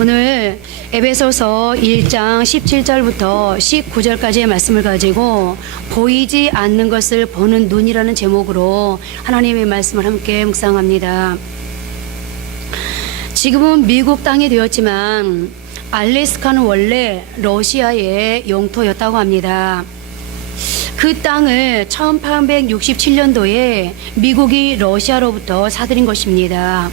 오늘 에베소서 1장 17절부터 19절까지의 말씀을 가지고 보이지 않는 것을 보는 눈이라는 제목으로 하나님의 말씀을 함께 묵상합니다. 지금은 미국 땅이 되었지만 알래스카는 원래 러시아의 영토였다고 합니다. 그 땅을 1867년도에 미국이 러시아로부터 사들인 것입니다.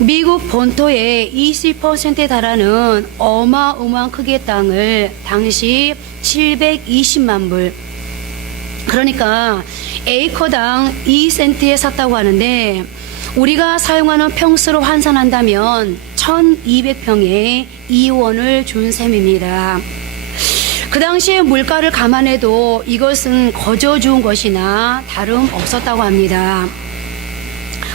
미국 본토의 20%에 달하는 어마어마한 크기의 땅을 당시 720만 불, 그러니까 에이커당 2센트에 샀다고 하는데 우리가 사용하는 평수로 환산한다면 1200평에 2원을 준 셈입니다. 그 당시의 물가를 감안해도 이것은 거저 주운 것이나 다름없었다고 합니다.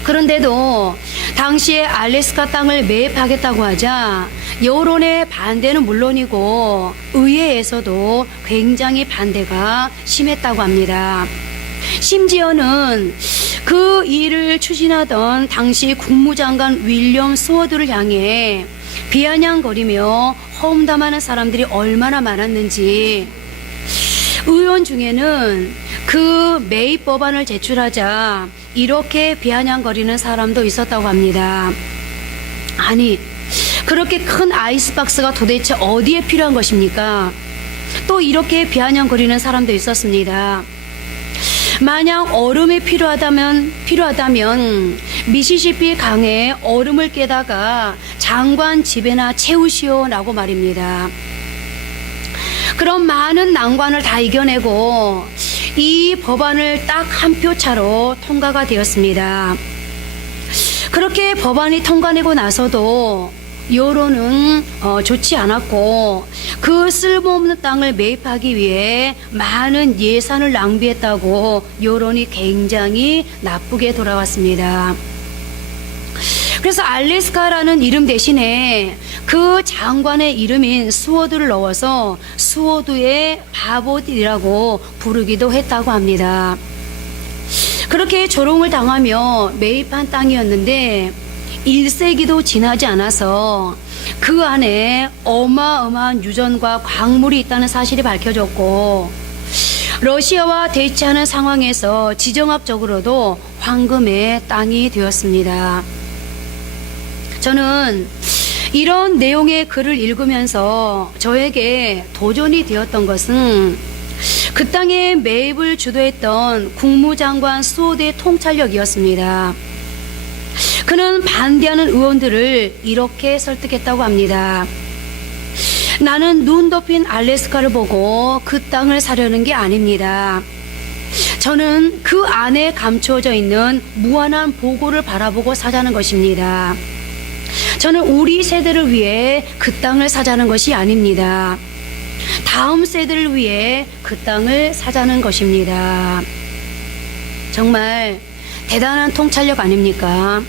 그런데도 당시에 알래스카 땅을 매입하겠다고 하자 여론의 반대는 물론이고 의회에서도 굉장히 반대가 심했다고 합니다. 심지어는 그 일을 추진하던 당시 국무장관 윌리엄 스워드를 향해 비아냥거리며 험담하는 사람들이 얼마나 많았는지, 의원 중에는 그 매입 법안을 제출하자 이렇게 비아냥거리는 사람도 있었다고 합니다. 아니, 그렇게 큰 아이스박스가 도대체 어디에 필요한 것입니까? 또 이렇게 비아냥거리는 사람도 있었습니다. 만약 얼음이 필요하다면 미시시피 강에 얼음을 깨다가 장관 집에나 채우시오라고 말입니다. 그런 많은 난관을 다 이겨내고 이 법안을 딱 한 표 차로 통과가 되었습니다. 그렇게 법안이 통과되고 나서도 여론은 좋지 않았고 그 쓸모없는 땅을 매입하기 위해 많은 예산을 낭비했다고 여론이 굉장히 나쁘게 돌아왔습니다. 그래서 알래스카라는 이름 대신에 그 장관의 이름인 스워드를 넣어서 스워드의 바보들이라고 부르기도 했다고 합니다. 그렇게 조롱을 당하며 매입한 땅이었는데 1세기도 지나지 않아서 그 안에 어마어마한 유전과 광물이 있다는 사실이 밝혀졌고, 러시아와 대치하는 상황에서 지정학적으로도 황금의 땅이 되었습니다. 저는 이런 내용의 글을 읽으면서 저에게 도전이 되었던 것은 그 땅의 매입을 주도했던 국무장관 스워드의 통찰력이었습니다. 그는 반대하는 의원들을 이렇게 설득했다고 합니다. 나는 눈 덮인 알래스카를 보고 그 땅을 사려는 게 아닙니다. 저는 그 안에 감추어져 있는 무한한 보고를 바라보고 사자는 것입니다. 저는 우리 세대를 위해 그 땅을 사자는 것이 아닙니다. 다음 세대를 위해 그 땅을 사자는 것입니다. 정말 대단한 통찰력 아닙니까?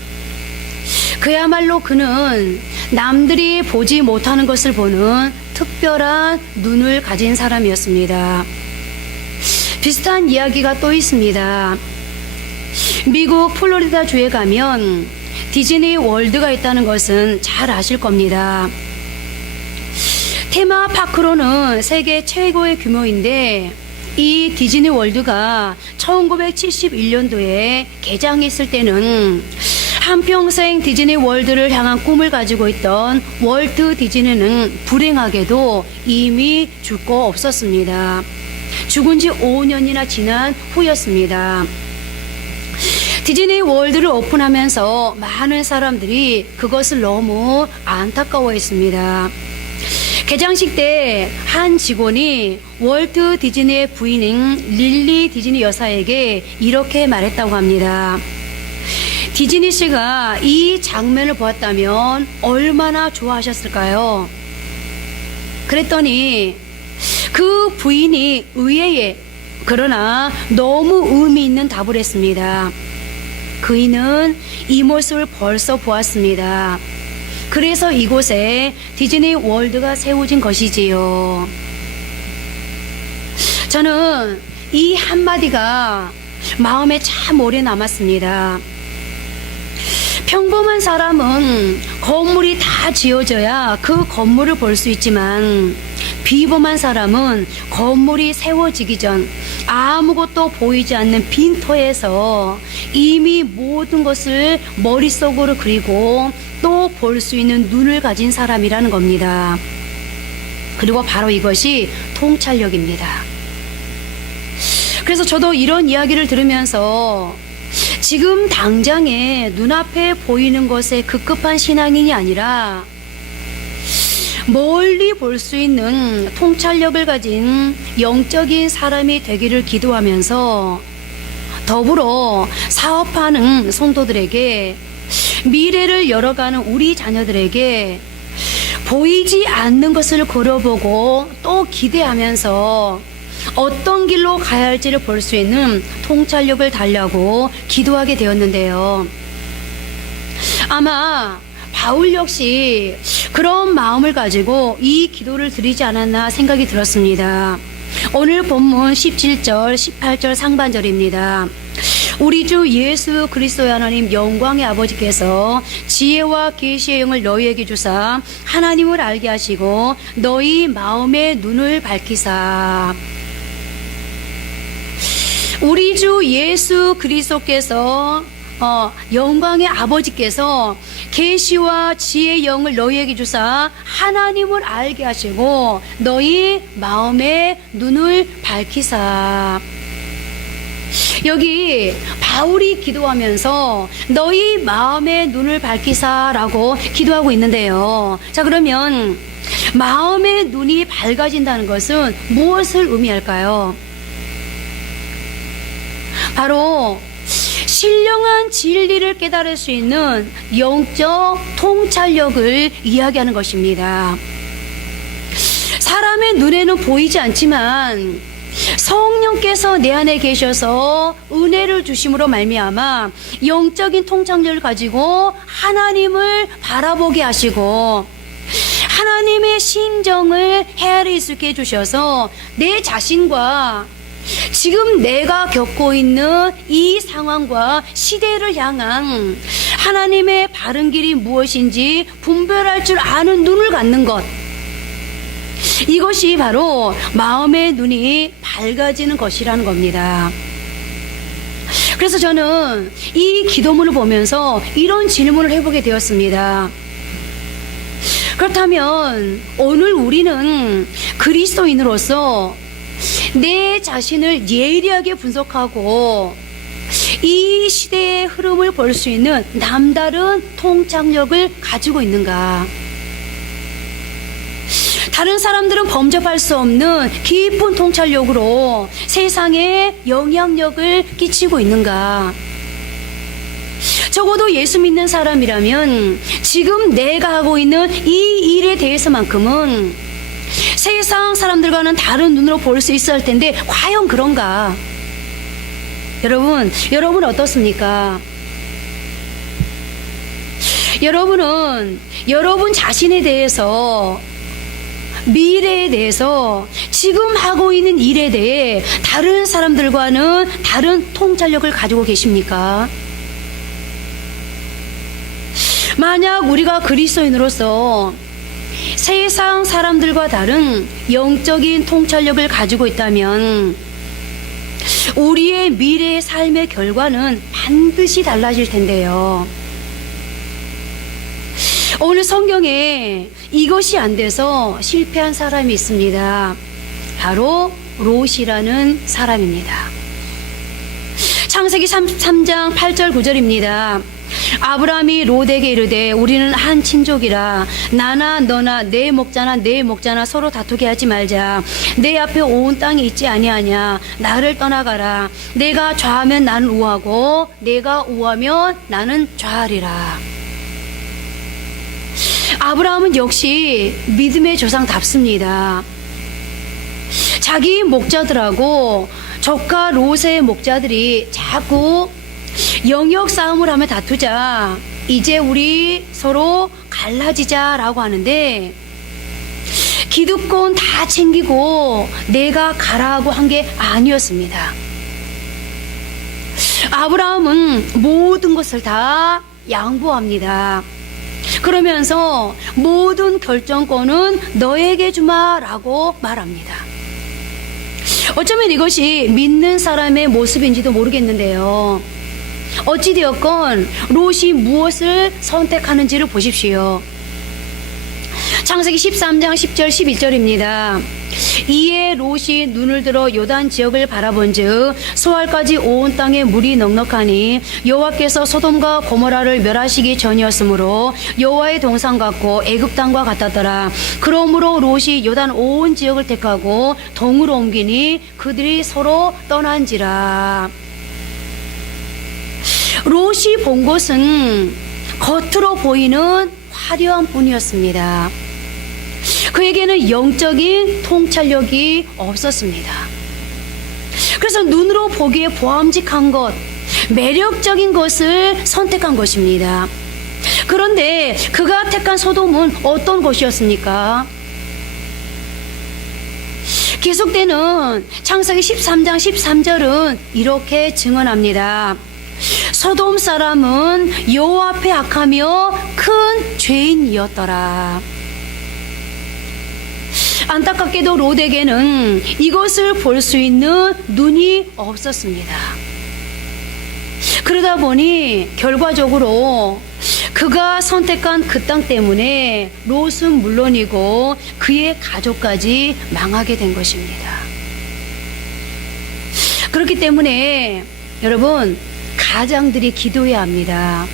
그야말로 그는 남들이 보지 못하는 것을 보는 특별한 눈을 가진 사람이었습니다. 비슷한 이야기가 또 있습니다. 미국 플로리다 주에 가면 디즈니 월드가 있다는 것은 잘 아실 겁니다. 테마파크로는 세계 최고의 규모인데 이 디즈니 월드가 1971년도에 개장했을 때는 한평생 디즈니 월드를 향한 꿈을 가지고 있던 월트 디즈니는 불행하게도 이미 죽고 없었습니다. 죽은 지 5년이나 지난 후였습니다. 디즈니 월드를 오픈하면서 많은 사람들이 그것을 너무 안타까워했습니다. 개장식 때 한 직원이 월트 디즈니의 부인인 릴리 디즈니 여사에게 이렇게 말했다고 합니다. 디즈니 씨가 이 장면을 보았다면 얼마나 좋아하셨을까요? 그랬더니 그 부인이 의외의 그러나 너무 의미 있는 답을 했습니다. 그이는 이 모습을 벌써 보았습니다. 그래서 이곳에 디즈니 월드가 세워진 것이지요. 저는 이 한마디가 마음에 참 오래 남았습니다. 평범한 사람은 건물이 다 지어져야 그 건물을 볼 수 있지만 비범한 사람은 건물이 세워지기 전 아무것도 보이지 않는 빈터에서 이미 모든 것을 머릿속으로 그리고 또 볼 수 있는 눈을 가진 사람이라는 겁니다. 그리고 바로 이것이 통찰력입니다. 그래서 저도 이런 이야기를 들으면서 지금 당장에 눈앞에 보이는 것에 급급한 신앙인이 아니라 멀리 볼 수 있는 통찰력을 가진 영적인 사람이 되기를 기도하면서 더불어 사업하는 성도들에게 미래를 열어가는 우리 자녀들에게 보이지 않는 것을 걸어보고 또 기대하면서 어떤 길로 가야 할지를 볼 수 있는 통찰력을 달라고 기도하게 되었는데요. 아마 바울 역시 그런 마음을 가지고 이 기도를 드리지 않았나 생각이 들었습니다. 오늘 본문 17절, 18절 상반절입니다. 우리 주 예수 그리스도의 하나님 영광의 아버지께서 지혜와 계시의 영을 너희에게 주사 하나님을 알게 하시고 너희 마음의 눈을 밝히사. 우리 주 예수 그리스도께서 영광의 아버지께서 계시와 지혜의 영을 너희에게 주사 하나님을 알게 하시고 너희 마음의 눈을 밝히사. 여기 바울이 기도하면서 너희 마음의 눈을 밝히사라고 기도하고 있는데요. 자, 그러면 마음의 눈이 밝아진다는 것은 무엇을 의미할까요? 바로 신령한 진리를 깨달을 수 있는 영적 통찰력을 이야기하는 것입니다. 사람의 눈에는 보이지 않지만 성령께서 내 안에 계셔서 은혜를 주심으로 말미암아 영적인 통찰력을 가지고 하나님을 바라보게 하시고 하나님의 심정을 헤아릴 수 있게 해주셔서 내 자신과 지금 내가 겪고 있는 이 상황과 시대를 향한 하나님의 바른 길이 무엇인지 분별할 줄 아는 눈을 갖는 것, 이것이 바로 마음의 눈이 밝아지는 것이라는 겁니다. 그래서 저는 이 기도문을 보면서 이런 질문을 해보게 되었습니다. 그렇다면 오늘 우리는 그리스도인으로서 내 자신을 예리하게 분석하고 이 시대의 흐름을 볼 수 있는 남다른 통찰력을 가지고 있는가? 다른 사람들은 범접할 수 없는 깊은 통찰력으로 세상에 영향력을 끼치고 있는가? 적어도 예수 믿는 사람이라면 지금 내가 하고 있는 이 일에 대해서만큼은 세상 사람들과는 다른 눈으로 볼 수 있어야 할 텐데 과연 그런가? 여러분 어떻습니까? 여러분은 여러분 자신에 대해서, 미래에 대해서, 지금 하고 있는 일에 대해 다른 사람들과는 다른 통찰력을 가지고 계십니까? 만약 우리가 그리스도인으로서 세상 사람들과 다른 영적인 통찰력을 가지고 있다면 우리의 미래의 삶의 결과는 반드시 달라질 텐데요. 오늘 성경에 이것이 안 돼서 실패한 사람이 있습니다. 바로 롯이라는 사람입니다. 창세기 3장 8절 9절입니다. 아브라함이 롯에게 이르되 우리는 한 친족이라 나나 너나 내 목자나 서로 다투게 하지 말자. 내 앞에 온 땅이 있지 아니하냐. 나를 떠나가라. 내가 좌하면 나는 우하고 내가 우하면 나는 좌하리라. 아브라함은 역시 믿음의 조상답습니다. 자기 목자들하고 조카 롯의 목자들이 자꾸 영역 싸움을 하며 다투자. 이제 우리 서로 갈라지자라고 하는데 기득권 다 챙기고 내가 가라고 한 게 아니었습니다. 아브라함은 모든 것을 다 양보합니다. 그러면서 모든 결정권은 너에게 주마라고 말합니다. 어쩌면 이것이 믿는 사람의 모습인지도 모르겠는데요. 어찌되었건 롯이 무엇을 선택하는지를 보십시오. 창세기 13장 10절 11절입니다. 이에 롯이 눈을 들어 요단 지역을 바라본즉 소알까지 온 땅에 물이 넉넉하니 여호와께서 소돔과 고모라를 멸하시기 전이었으므로 여호와의 동산 같고 애굽 땅과 같았더라. 그러므로 롯이 요단 온 지역을 택하고 동으로 옮기니 그들이 서로 떠난지라. 롯이 본 것은 겉으로 보이는 화려한 뿐이었습니다. 그에게는 영적인 통찰력이 없었습니다. 그래서 눈으로 보기에 보암직한 것, 매력적인 것을 선택한 것입니다. 그런데 그가 택한 소돔은 어떤 곳이었습니까? 계속되는 창세기 13장 13절은 이렇게 증언합니다. 소돔 사람은 여호와 앞에 악하며 큰 죄인이었더라. 안타깝게도 롯에게는 이것을 볼 수 있는 눈이 없었습니다. 그러다 보니 결과적으로 그가 선택한 그 땅 때문에 롯은 물론이고 그의 가족까지 망하게 된 것입니다. 그렇기 때문에 여러분, 가장들이 기도해야 합니다.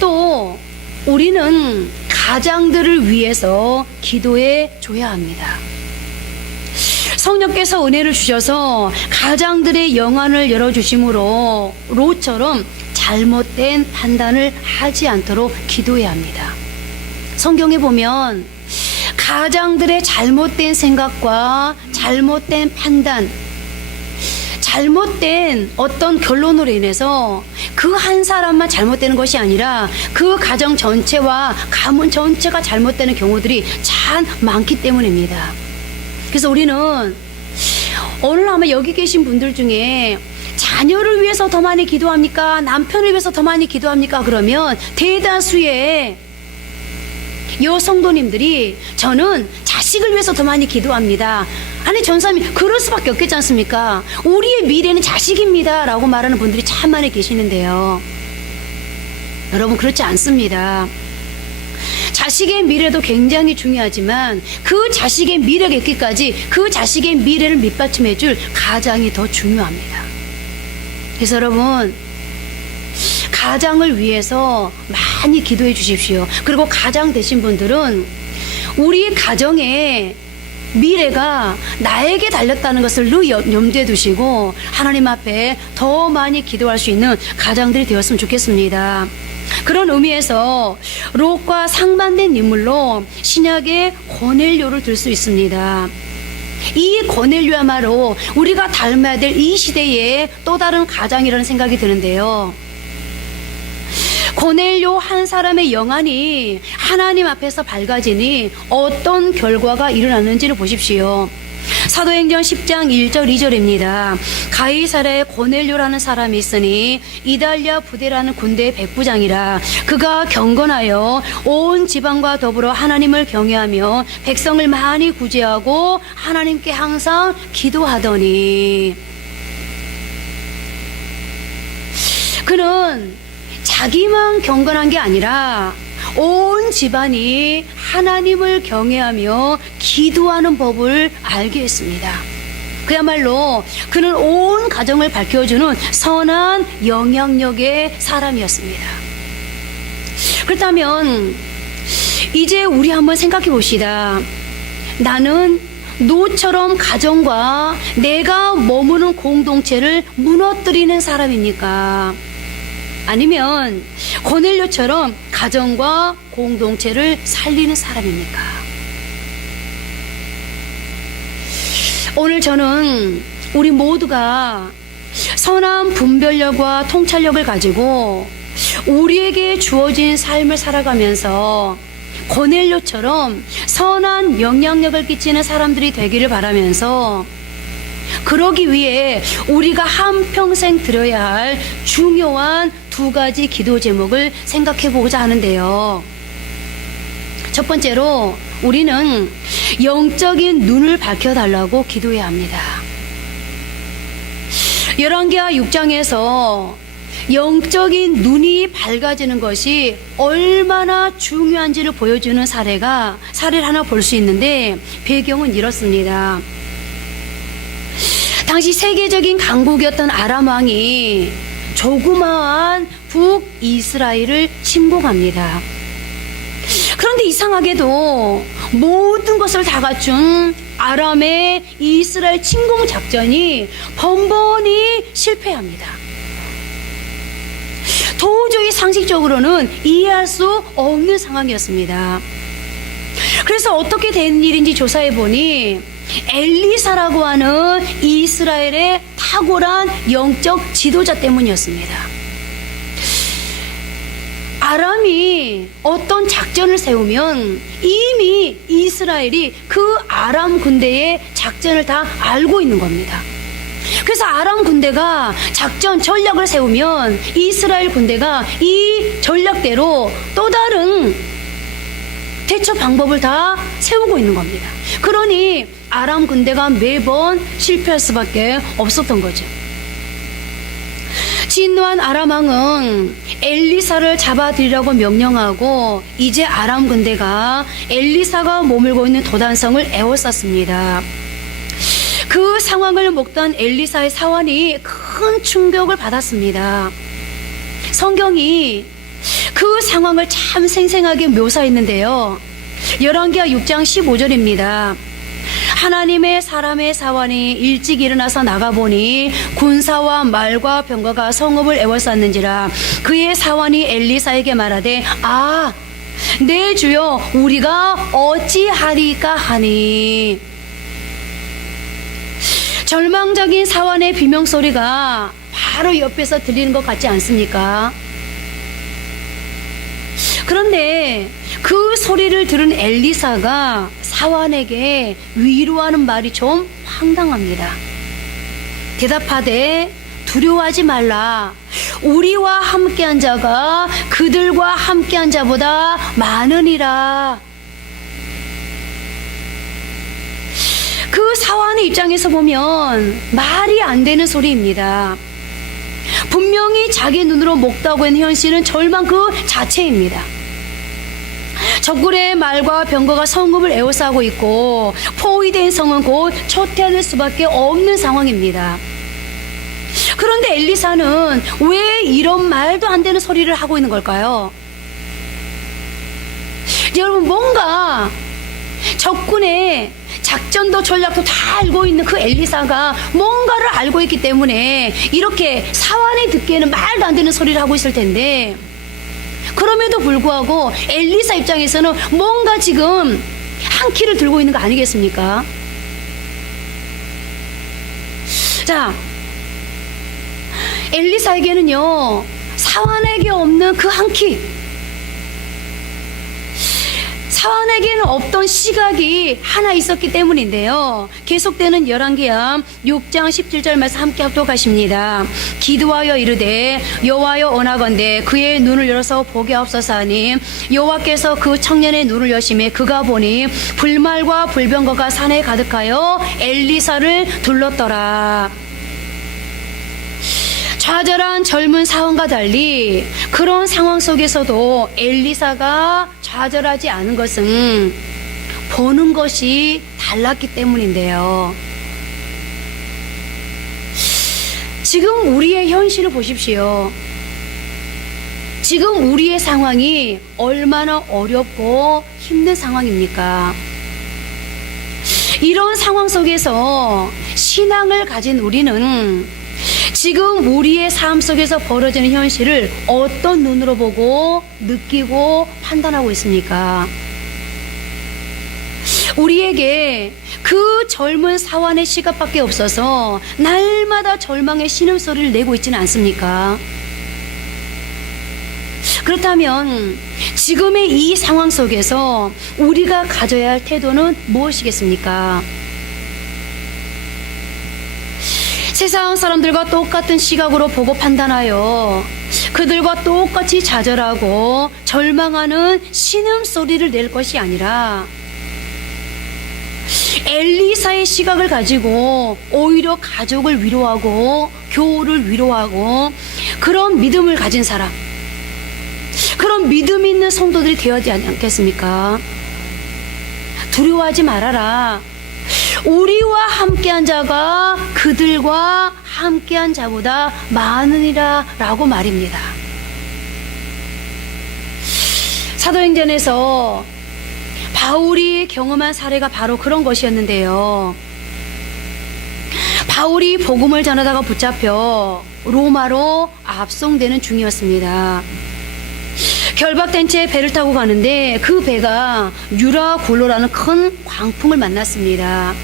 또 우리는 가장들을 위해서 기도해 줘야 합니다. 성령께서 은혜를 주셔서 가장들의 영안을 열어주심으로 롯처럼 잘못된 판단을 하지 않도록 기도해야 합니다. 성경에 보면 가장들의 잘못된 생각과 잘못된 판단, 잘못된 어떤 결론으로 인해서 그 한 사람만 잘못되는 것이 아니라 그 가정 전체와 가문 전체가 잘못되는 경우들이 참 많기 때문입니다. 그래서 우리는 오늘 아마 여기 계신 분들 중에 자녀를 위해서 더 많이 기도합니까? 남편을 위해서 더 많이 기도합니까? 그러면 대다수의 여성도님들이 저는 자식을 위해서 더 많이 기도합니다. 아니, 전사님이 그럴 수밖에 없겠지 않습니까? 우리의 미래는 자식입니다 라고 말하는 분들이 참 많이 계시는데요, 여러분, 그렇지 않습니다. 자식의 미래도 굉장히 중요하지만 그 자식의 미래가 있기까지 그 자식의 미래를 밑받침해 줄 가장이 더 중요합니다. 그래서 여러분, 가장을 위해서 많이 기도해 주십시오. 그리고 가장 되신 분들은 우리 가정의 미래가 나에게 달렸다는 것을 늘 염두에 두시고 하나님 앞에 더 많이 기도할 수 있는 가장들이 되었으면 좋겠습니다. 그런 의미에서 롯과 상반된 인물로 신약의 고넬료를 들 수 있습니다. 이 고넬료야말로 우리가 닮아야 될 이 시대의 또 다른 가장이라는 생각이 드는데요, 고넬료 한 사람의 영안이 하나님 앞에서 밝아지니 어떤 결과가 일어났는지를 보십시오. 사도행전 10장 1절 2절입니다. 가이사랴에 고넬료라는 사람이 있으니 이달리아 부대라는 군대의 백부장이라. 그가 경건하여 온 지방과 더불어 하나님을 경외하며 백성을 많이 구제하고 하나님께 항상 기도하더니. 그는 자기만 경건한 게 아니라 온 집안이 하나님을 경외하며 기도하는 법을 알게 했습니다. 그야말로 그는 온 가정을 밝혀주는 선한 영향력의 사람이었습니다. 그렇다면 이제 우리 한번 생각해 봅시다. 나는 롯처럼 가정과 내가 머무는 공동체를 무너뜨리는 사람입니까? 아니면 고넬료처럼 가정과 공동체를 살리는 사람입니까? 오늘 저는 우리 모두가 선한 분별력과 통찰력을 가지고 우리에게 주어진 삶을 살아가면서 고넬료처럼 선한 영향력을 끼치는 사람들이 되기를 바라면서, 그러기 위해 우리가 한평생 들어야 할 중요한 두 가지 기도 제목을 생각해 보고자 하는데요. 첫 번째로 우리는 영적인 눈을 밝혀달라고 기도해야 합니다. 열왕기하 6장에서 영적인 눈이 밝아지는 것이 얼마나 중요한지를 보여주는 사례를 하나 볼 수 있는데, 배경은 이렇습니다. 당시 세계적인 강국이었던 아람 왕이 조그마한 북이스라엘을 침공합니다. 그런데 이상하게도 모든 것을 다 갖춘 아람의 이스라엘 침공 작전이 번번이 실패합니다. 도저히 상식적으로는 이해할 수 없는 상황이었습니다. 그래서 어떻게 된 일인지 조사해 보니 엘리사라고 하는 이스라엘의 탁월한 영적 지도자 때문이었습니다. 아람이 어떤 작전을 세우면 이미 이스라엘이 그 아람 군대의 작전을 다 알고 있는 겁니다. 그래서 아람 군대가 작전 전략을 세우면 이스라엘 군대가 이 전략대로 또 다른 대처 방법을 다 세우고 있는 겁니다. 그러니 아람 군대가 매번 실패할 수밖에 없었던 거죠. 진노한 아람 왕은 엘리사를 잡아들이라고 명령하고 이제 아람 군대가 엘리사가 머물고 있는 도단성을 에워쌌습니다. 그 상황을 먹던 엘리사의 사환이 큰 충격을 받았습니다. 성경이 그 상황을 참 생생하게 묘사했는데요. 열왕기하 6장 15절입니다. 하나님의 사람의 사환이 일찍 일어나서 나가보니 군사와 말과 병거가 성읍을 에워쌌는지라. 그의 사환이 엘리사에게 말하되 내 주여 우리가 어찌하리까 하니. 절망적인 사환의 비명소리가 바로 옆에서 들리는 것 같지 않습니까? 그런데 그 소리를 들은 엘리사가 사환에게 위로하는 말이 좀 황당합니다. 대답하되 두려워하지 말라. 우리와 함께한 자가 그들과 함께한 자보다 많으니라. 그 사환의 입장에서 보면 말이 안 되는 소리입니다. 분명히 자기 눈으로 먹다고 한 현실은 절망 그 자체입니다. 적군의 말과 병거가 성읍을 에워싸고 있고 포위된 성은 곧 초퇴될 수밖에 없는 상황입니다. 그런데 엘리사는 왜 이런 말도 안 되는 소리를 하고 있는 걸까요? 여러분, 뭔가 적군의 작전도 전략도 다 알고 있는 그 엘리사가 뭔가를 알고 있기 때문에 이렇게 사환이 듣기에는 말도 안 되는 소리를 하고 있을 텐데, 그럼에도 불구하고 엘리사 입장에서는 뭔가 지금 한 키를 들고 있는 거 아니겠습니까? 자, 엘리사에게는요 사환에게 없는 그 한 키, 사환에게는 없던 시각이 하나 있었기 때문인데요. 계속되는 열왕기하 6장 17절 말씀 함께 합독하십니다. 기도하여 이르되 여호와여 원하건대 그의 눈을 열어서 보게 하옵소서 하니 여호와께서 그 청년의 눈을 여심해 그가 보니 불말과 불병거가 산에 가득하여 엘리사를 둘렀더라. 좌절한 젊은 사원과 달리 그런 상황 속에서도 엘리사가 좌절하지 않은 것은 보는 것이 달랐기 때문인데요. 지금 우리의 현실을 보십시오. 지금 우리의 상황이 얼마나 어렵고 힘든 상황입니까? 이런 상황 속에서 신앙을 가진 우리는 지금 우리의 삶 속에서 벌어지는 현실을 어떤 눈으로 보고 느끼고 판단하고 있습니까? 우리에게 그 젊은 사환의 시각밖에 없어서 날마다 절망의 신음소리를 내고 있지는 않습니까? 그렇다면 지금의 이 상황 속에서 우리가 가져야 할 태도는 무엇이겠습니까? 세상 사람들과 똑같은 시각으로 보고 판단하여 그들과 똑같이 좌절하고 절망하는 신음소리를 낼 것이 아니라 엘리사의 시각을 가지고 오히려 가족을 위로하고 교우를 위로하고 그런 믿음을 가진 사람, 그런 믿음 있는 성도들이 되어야 하지 않겠습니까? 두려워하지 말아라. 우리와 함께한 자가 그들과 함께한 자보다 많으니라 라고 말입니다. 사도행전에서 바울이 경험한 사례가 바로 그런 것이었는데요. 바울이 복음을 전하다가 붙잡혀 로마로 압송되는 중이었습니다. 결박된 채 배를 타고 가는데 그 배가 유라굴로라는 큰 광풍을 만났습니다.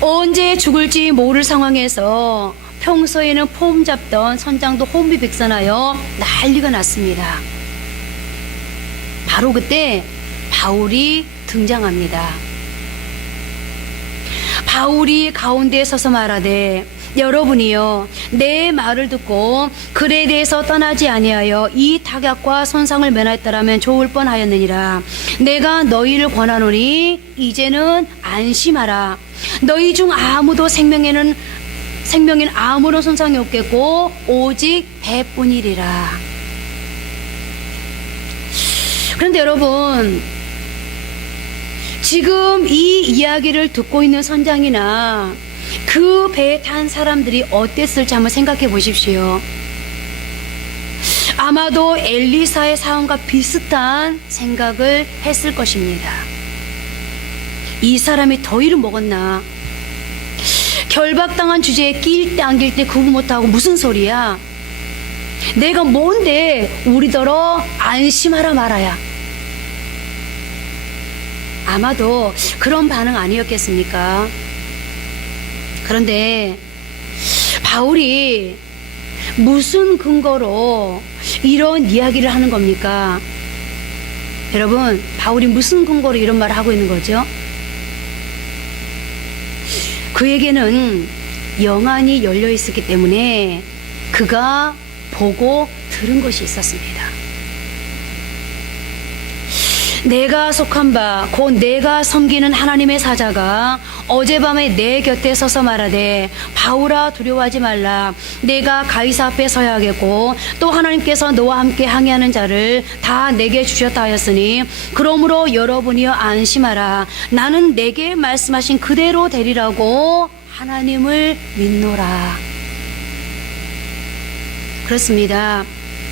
언제 죽을지 모를 상황에서 평소에는 폼 잡던 선장도 혼비백산하여 난리가 났습니다. 바로 그때 바울이 등장합니다. 바울이 가운데에 서서 말하되 여러분이요 내 말을 듣고 글에 대해서 떠나지 아니하여 이 타격과 손상을 면하였더라면 좋을 뻔하였느니라. 내가 너희를 권하노니 이제는 안심하라. 너희 중 아무도 생명에는 아무런 손상이 없겠고 오직 배뿐이리라. 그런데 여러분, 지금 이 이야기를 듣고 있는 선장이나 그 배에 탄 사람들이 어땠을지 한번 생각해 보십시오. 아마도 엘리사의 상황과 비슷한 생각을 했을 것입니다. 이 사람이 더위를 먹었나? 결박당한 주제에 낄 때 안 낄 때 구분 못하고 무슨 소리야? 내가 뭔데 우리더러 안심하라 말아야. 아마도 그런 반응 아니었겠습니까? 그런데 바울이 무슨 근거로 이런 이야기를 하는 겁니까? 여러분, 바울이 무슨 근거로 이런 말을 하고 있는 거죠? 그에게는 영안이 열려 있었기 때문에 그가 보고 들은 것이 있었습니다. 내가 속한 바 곧 내가 섬기는 하나님의 사자가 어젯밤에 내 곁에 서서 말하되 바울아 두려워하지 말라. 내가 가이사 앞에 서야 하겠고 또 하나님께서 너와 함께 항해하는 자를 다 내게 주셨다 하였으니 그러므로 여러분이여 안심하라. 나는 내게 말씀하신 그대로 되리라고 하나님을 믿노라. 그렇습니다.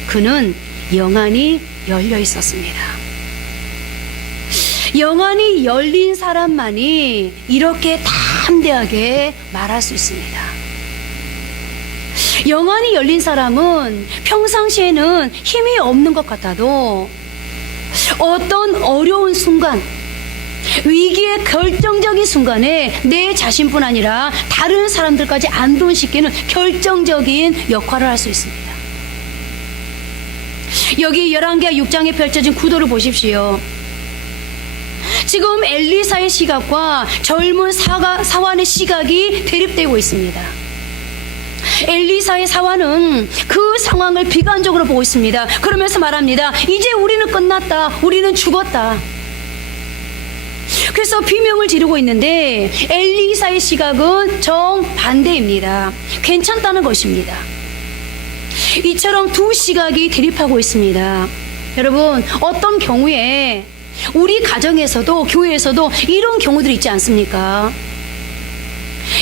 그는 영안이 열려 있었습니다. 영안이 열린 사람만이 이렇게 담대하게 말할 수 있습니다. 영안이 열린 사람은 평상시에는 힘이 없는 것 같아도 어떤 어려운 순간, 위기의 결정적인 순간에 내 자신뿐 아니라 다른 사람들까지 안도시키는 결정적인 역할을 할 수 있습니다. 여기 열왕기하 6장에 펼쳐진 구도를 보십시오. 지금 엘리사의 시각과 젊은 사환의 시각이 대립되고 있습니다. 엘리사의 사환은 그 상황을 비관적으로 보고 있습니다. 그러면서 말합니다. 이제 우리는 끝났다. 우리는 죽었다. 그래서 비명을 지르고 있는데 엘리사의 시각은 정반대입니다. 괜찮다는 것입니다. 이처럼 두 시각이 대립하고 있습니다. 여러분, 어떤 경우에 우리 가정에서도 교회에서도 이런 경우들이 있지 않습니까?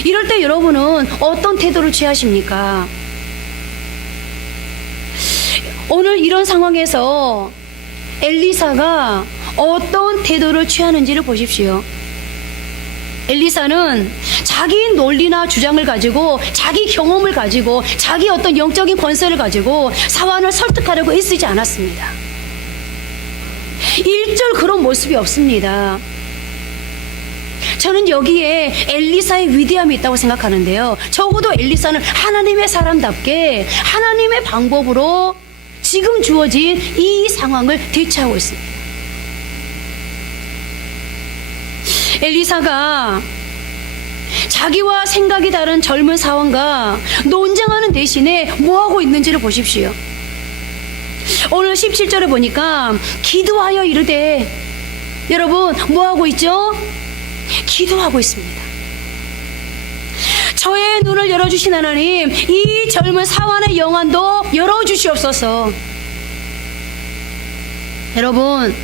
이럴 때 여러분은 어떤 태도를 취하십니까? 오늘 이런 상황에서 엘리사가 어떤 태도를 취하는지를 보십시오. 엘리사는 자기 논리나 주장을 가지고 자기 경험을 가지고 자기 어떤 영적인 권세를 가지고 사환을 설득하려고 애쓰지 않았습니다. 일절 그런 모습이 없습니다. 저는 여기에 엘리사의 위대함이 있다고 생각하는데요. 적어도 엘리사는 하나님의 사람답게 하나님의 방법으로 지금 주어진 이 상황을 대처하고 있습니다. 엘리사가 자기와 생각이 다른 젊은 사원과 논쟁하는 대신에 뭐하고 있는지를 보십시오. 오늘 17절에 보니까 기도하여 이르되, 여러분 뭐하고 있죠? 기도하고 있습니다. 저의 눈을 열어주신 하나님, 이 젊은 사원의 영안도 열어주시옵소서. 여러분,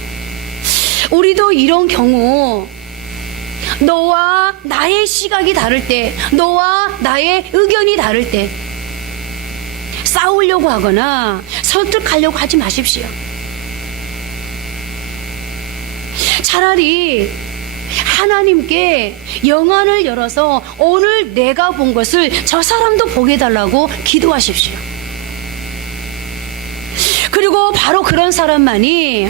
우리도 이런 경우 너와 나의 시각이 다를 때, 너와 나의 의견이 다를 때 싸우려고 하거나 설득하려고 하지 마십시오. 차라리 하나님께 영안을 열어서 오늘 내가 본 것을 저 사람도 보게 해달라고 기도하십시오. 그리고 바로 그런 사람만이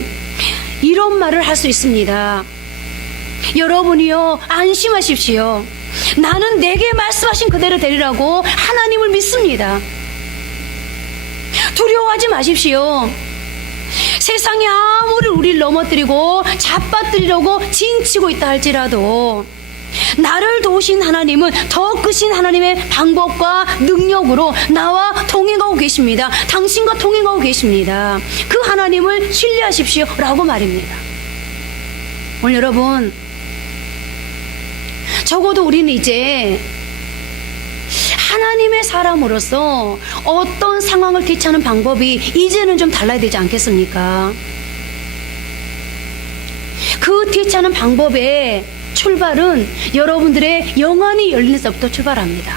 이런 말을 할 수 있습니다. 여러분이요, 안심하십시오. 나는 내게 말씀하신 그대로 되리라고 하나님을 믿습니다. 두려워하지 마십시오. 세상이 아무리 우리를 넘어뜨리고 잡아뜨리려고 진치고 있다 할지라도 나를 도우신 하나님은 더 크신 하나님의 방법과 능력으로 나와 동행하고 계십니다. 당신과 동행하고 계십니다. 그 하나님을 신뢰하십시오 라고 말입니다. 오늘 여러분, 적어도 우리는 이제 하나님의 사람으로서 어떤 상황을 대처하는 방법이 이제는 좀 달라야 되지 않겠습니까? 그 대처하는 방법의 출발은 여러분들의 영안이 열리는 데서부터 출발합니다.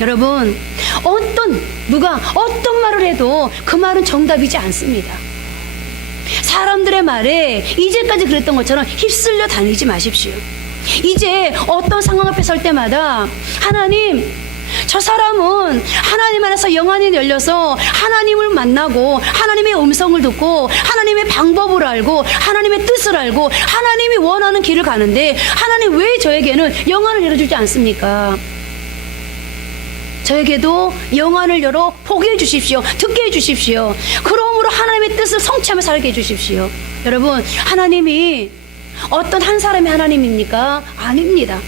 여러분, 누가 어떤 말을 해도 그 말은 정답이지 않습니다. 사람들의 말에 이제까지 그랬던 것처럼 휩쓸려 다니지 마십시오. 이제 어떤 상황 앞에 설 때마다 하나님, 저 사람은 하나님 안에서 영안이 열려서 하나님을 만나고 하나님의 음성을 듣고 하나님의 방법을 알고 하나님의 뜻을 알고 하나님이 원하는 길을 가는데 하나님 왜 저에게는 영안을 열어주지 않습니까? 저에게도 영안을 열어 보게 해주십시오. 듣게 해주십시오. 그러므로 하나님의 뜻을 성취하며 살게 해주십시오. 여러분, 하나님이 어떤 한 사람의 하나님입니까? 아닙니다.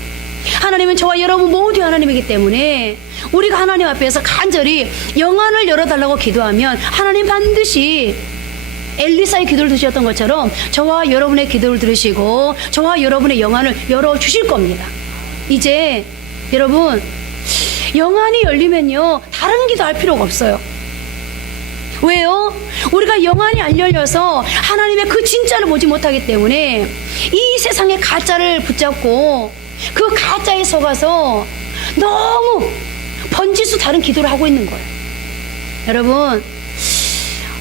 하나님은 저와 여러분 모두 하나님이기 때문에 우리가 하나님 앞에서 간절히 영안을 열어달라고 기도하면 하나님 반드시 엘리사의 기도를 들으셨던 것처럼 저와 여러분의 기도를 들으시고 저와 여러분의 영안을 열어주실 겁니다. 이제 여러분, 영안이 열리면요, 다른 기도할 필요가 없어요. 왜요? 우리가 영안이 안 열려서 하나님의 그 진짜를 보지 못하기 때문에 이 세상의 가짜를 붙잡고 그 가짜에 속아서 너무 번지수 다른 기도를 하고 있는 거예요. 여러분,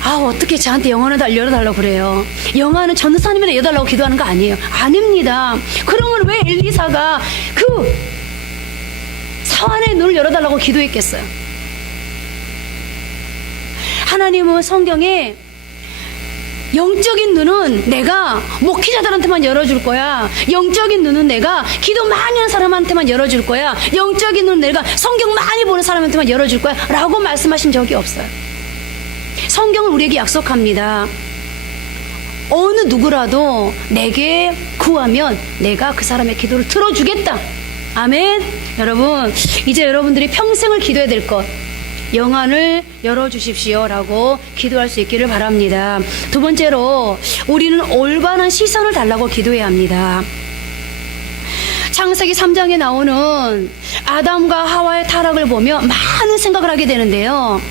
어떻게 저한테 영안을 열어달라고 그래요? 영안은 전도사님이나 열어달라고 기도하는 거 아니에요. 아닙니다. 그러면 왜 엘리사가 그 사환의 눈을 열어달라고 기도했겠어요? 하나님은 성경에 영적인 눈은 내가 목회자들한테만 열어줄 거야. 영적인 눈은 내가 기도 많이 하는 사람한테만 열어줄 거야. 영적인 눈은 내가 성경 많이 보는 사람한테만 열어줄 거야 라고 말씀하신 적이 없어요. 성경은 우리에게 약속합니다. 어느 누구라도 내게 구하면 내가 그 사람의 기도를 들어주겠다. 아멘. 여러분, 이제 여러분들이 평생을 기도해야 될 것, 영안을 열어주십시오 라고 기도할 수 있기를 바랍니다. 두 번째로, 우리는 올바른 시선을 달라고 기도해야 합니다. 창세기 3장에 나오는 아담과 하와의 타락을 보며 많은 생각을 하게 되는데요.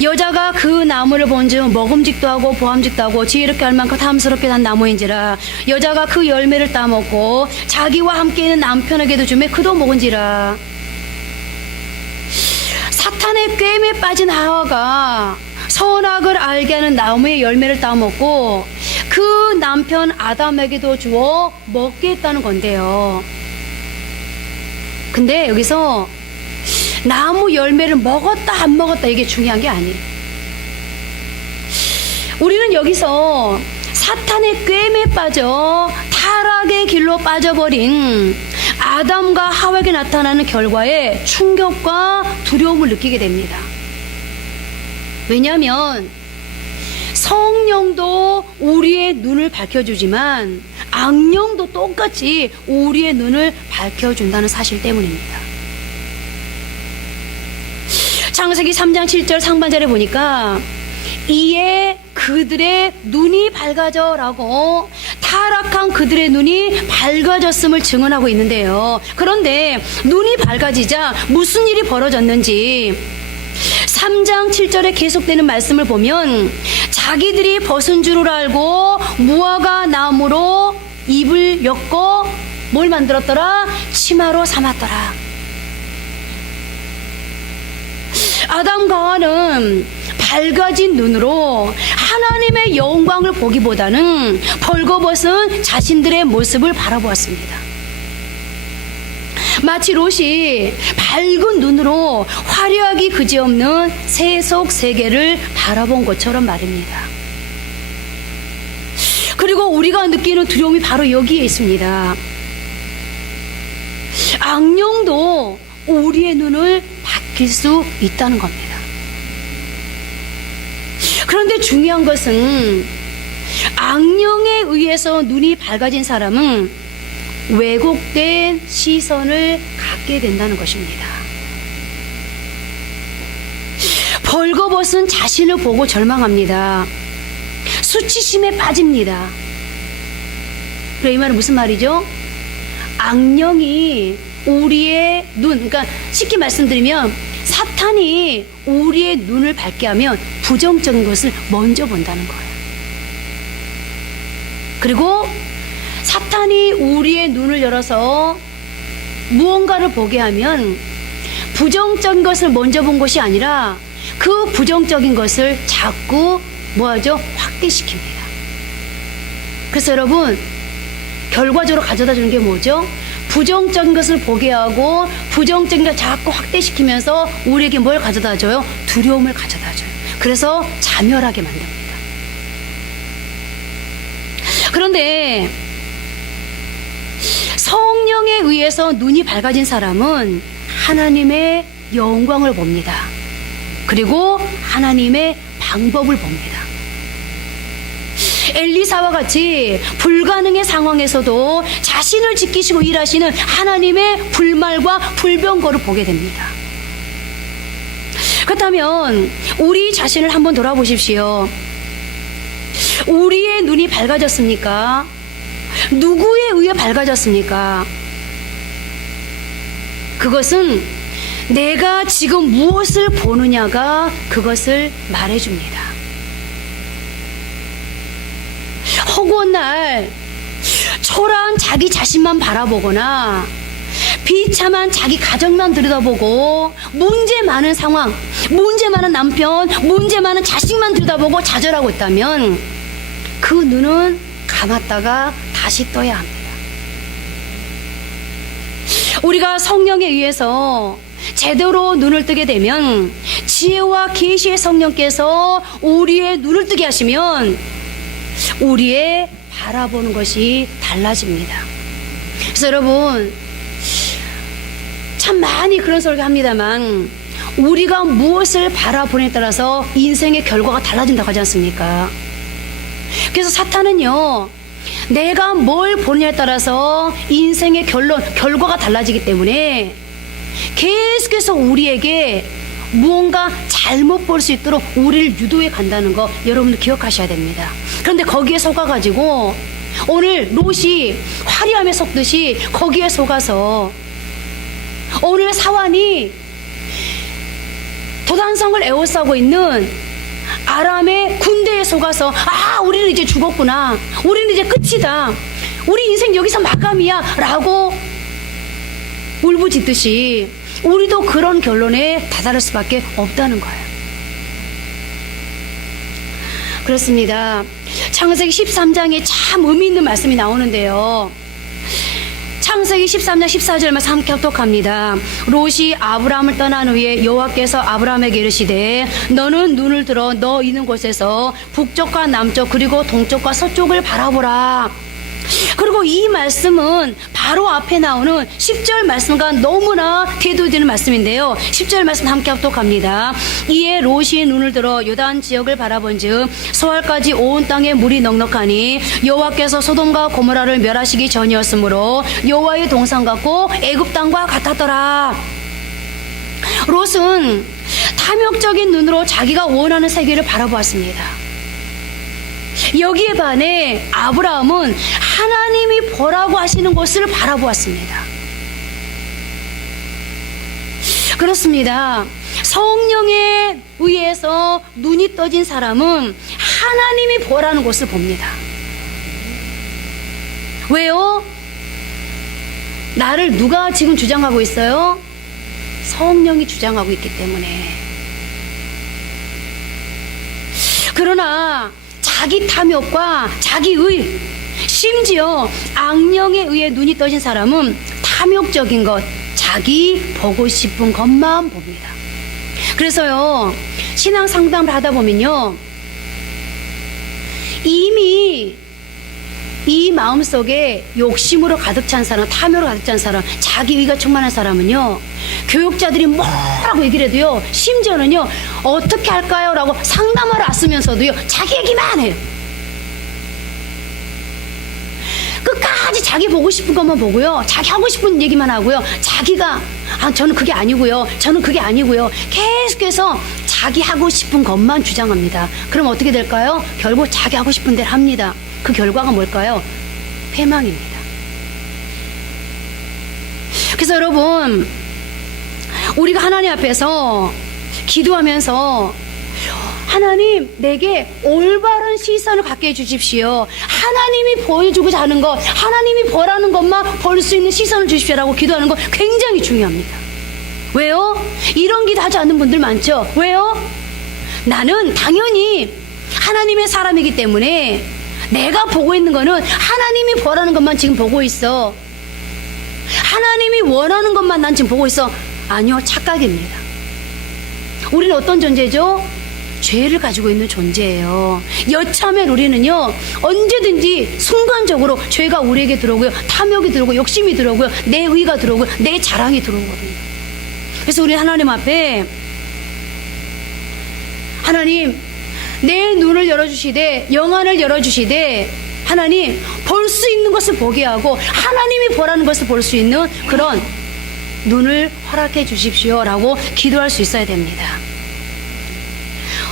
여자가 그 나무를 본즉 먹음직도 하고 보암직도 하고 지혜롭게 할 만큼 탐스럽게 난 나무인지라, 여자가 그 열매를 따먹고 자기와 함께 있는 남편에게도 주매 그도 먹은지라. 사탄의 꿰매에 빠진 하와가 선악을 알게 하는 나무의 열매를 따먹고 그 남편 아담에게도 주어 먹게 했다는 건데요. 근데 여기서 나무 열매를 먹었다 안 먹었다 이게 중요한 게 아니에요. 우리는 여기서 사탄의 꿰매에 빠져 타락의 길로 빠져버린 아담과 하와에게 나타나는 결과에 충격과 두려움을 느끼게 됩니다. 왜냐하면 성령도 우리의 눈을 밝혀주지만 악령도 똑같이 우리의 눈을 밝혀준다는 사실 때문입니다. 창세기 3장 7절 상반절에 보니까 이에 그들의 눈이 밝아져 라고 타락한 그들의 눈이 밝아졌음을 증언하고 있는데요. 그런데 눈이 밝아지자 무슨 일이 벌어졌는지 3장 7절에 계속되는 말씀을 보면 자기들이 벗은 줄을 알고 무화과 나무로 입을 엮고 뭘 만들었더라? 치마로 삼았더라. 아담과 하와는 밝아진 눈으로 하나님의 영광을 보기보다는 벌거벗은 자신들의 모습을 바라보았습니다. 마치 롯이 밝은 눈으로 화려하기 그지없는 세속 세계를 바라본 것처럼 말입니다. 그리고 우리가 느끼는 두려움이 바로 여기에 있습니다. 악령도 우리의 눈을 바뀔 수 있다는 겁니다. 그런데 중요한 것은 악령에 의해서 눈이 밝아진 사람은 왜곡된 시선을 갖게 된다는 것입니다. 벌거벗은 자신을 보고 절망합니다. 수치심에 빠집니다. 그래, 이 말은 무슨 말이죠? 악령이 우리의 눈, 그러니까 쉽게 말씀드리면 사탄이 우리의 눈을 밝게 하면 부정적인 것을 먼저 본다는 거예요. 그리고 사탄이 우리의 눈을 열어서 무언가를 보게 하면 부정적인 것을 먼저 본 것이 아니라 그 부정적인 것을 자꾸 뭐하죠? 확대시킵니다. 그래서 여러분, 결과적으로 가져다 주는 게 뭐죠? 부정적인 것을 보게 하고 부정적인 걸 자꾸 확대시키면서 우리에게 뭘 가져다 줘요? 두려움을 가져다 줘요. 그래서 자멸하게 만듭니다. 그런데 성령에 의해서 눈이 밝아진 사람은 하나님의 영광을 봅니다. 그리고 하나님의 방법을 봅니다. 엘리사와 같이 불가능의 상황에서도 자신을 지키시고 일하시는 하나님의 불말과 불병거를 보게 됩니다. 그렇다면 우리 자신을 한번 돌아보십시오. 우리의 눈이 밝아졌습니까? 누구에 의해 밝아졌습니까? 그것은 내가 지금 무엇을 보느냐가 그것을 말해줍니다. 허구한 날 초라한 자기 자신만 바라보거나 비참한 자기 가정만 들여다보고 문제 많은 상황, 문제 많은 남편, 문제 많은 자식만 들여다보고 좌절하고 있다면 그 눈은 감았다가 다시 떠야 합니다. 우리가 성령에 의해서 제대로 눈을 뜨게 되면 지혜와 계시의 성령께서 우리의 눈을 뜨게 하시면 우리의 바라보는 것이 달라집니다. 그래서 여러분, 참 많이 그런 소리 합니다만 우리가 무엇을 바라보느냐에 따라서 인생의 결과가 달라진다고 하지 않습니까? 그래서 사탄은요, 내가 뭘 보느냐에 따라서 인생의 결과가 달라지기 때문에 계속해서 우리에게 무언가 잘못 볼 수 있도록 우리를 유도해 간다는 거 여러분들 기억하셔야 됩니다. 그런데 거기에 속아가지고 오늘 롯이 화려함에 속듯이 거기에 속아서 오늘 사환이 도단성을 에워싸고 있는 아람의 군대에 속아서 우리는 이제 죽었구나, 우리는 이제 끝이다, 우리 인생 여기서 마감이야 라고 울부짖듯이 우리도 그런 결론에 다다를 수밖에 없다는 거예요. 그렇습니다. 창세기 13장에 참 의미 있는 말씀이 나오는데요. 창세기 13장 14절 말씀 함께 합독합니다. 롯이 아브라함을 떠난 후에 여호와께서 아브라함에게 이르시되 너는 눈을 들어 너 있는 곳에서 북쪽과 남쪽 그리고 동쪽과 서쪽을 바라보라. 그리고 이 말씀은 바로 앞에 나오는 10절 말씀과 너무나 대두되는 말씀인데요. 10절 말씀 함께 합독합니다. 이에 롯이 눈을 들어 요단 지역을 바라본즉 소알까지 온 땅에 물이 넉넉하니 여호와께서 소돔과 고모라를 멸하시기 전이었으므로 여호와의 동산 같고 애굽 땅과 같았더라. 롯은 탐욕적인 눈으로 자기가 원하는 세계를 바라보았습니다. 여기에 반해 아브라함은 하나님이 보라고 하시는 곳을 바라보았습니다. 그렇습니다. 성령에 의해서 눈이 떠진 사람은 하나님이 보라는 곳을 봅니다. 왜요? 나를 누가 지금 주장하고 있어요? 성령이 주장하고 있기 때문에. 그러나 자기 탐욕과 자기의, 심지어 악령에 의해 눈이 떠진 사람은 탐욕적인 것, 자기 보고 싶은 것만 봅니다. 그래서요, 신앙 상담을 하다 보면요, 이미 이 마음속에 욕심으로 가득 찬 사람, 탐욕으로 가득 찬 사람, 자기의가 충만한 사람은요, 교육자들이 뭐라고 얘기를 해도요, 심지어는요, 어떻게 할까요? 라고 상담하러 왔으면서도요, 자기 얘기만 해요. 끝까지 자기 보고 싶은 것만 보고요, 자기 하고 싶은 얘기만 하고요, 자기가 저는 그게 아니고요, 저는 그게 아니고요, 계속해서 자기 하고 싶은 것만 주장합니다. 그럼 어떻게 될까요? 결국 자기 하고 싶은 대로 합니다. 그 결과가 뭘까요? 패망입니다. 그래서 여러분, 우리가 하나님 앞에서 기도하면서 하나님, 내게 올바른 시선을 갖게 해주십시오. 하나님이 보여주고자 하는 것, 하나님이 보라는 것만 볼 수 있는 시선을 주십시오라고 기도하는 거 굉장히 중요합니다. 왜요? 이런 기도하지 않는 분들 많죠? 왜요? 나는 당연히 하나님의 사람이기 때문에 내가 보고 있는 거는 하나님이 보라는 것만 지금 보고 있어. 하나님이 원하는 것만 난 지금 보고 있어. 아니요, 착각입니다. 우리는 어떤 존재죠? 죄를 가지고 있는 존재예요. 여차하면 우리는요, 언제든지 순간적으로 죄가 우리에게 들어오고요, 탐욕이 들어오고, 욕심이 들어오고요, 내 의가 들어오고, 내 자랑이 들어오거든요. 그래서 우리 하나님 앞에, 하나님, 내 눈을 열어주시되, 영안을 열어주시되, 하나님, 볼 수 있는 것을 보게 하고, 하나님이 보라는 것을 볼 수 있는 그런 눈을 허락해 주십시오라고 기도할 수 있어야 됩니다.